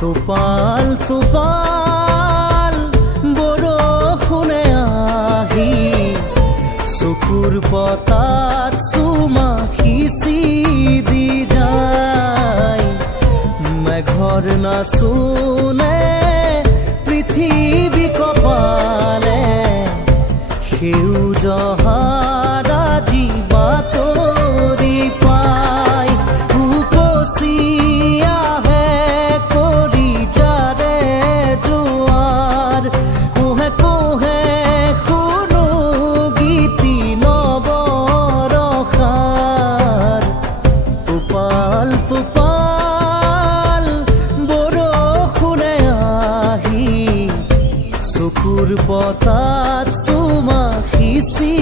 টোপাল টোপাল বৰষুণে আহি চকুৰ পতাত চুমা সিঁচি দি যায়। মেঘৰ নাচোনে পৃথিৱী কপালে সেউজ হাৰাজি বাতৰি পায়। উপচি আহে কৰি যাৰে জোৱাৰ, কোহে কোহে শুনো গীতি নৱৰসাৰ। টোপাল টোপাল বৰষুণে আহি চকুৰ পতাত চুমা সিঁচি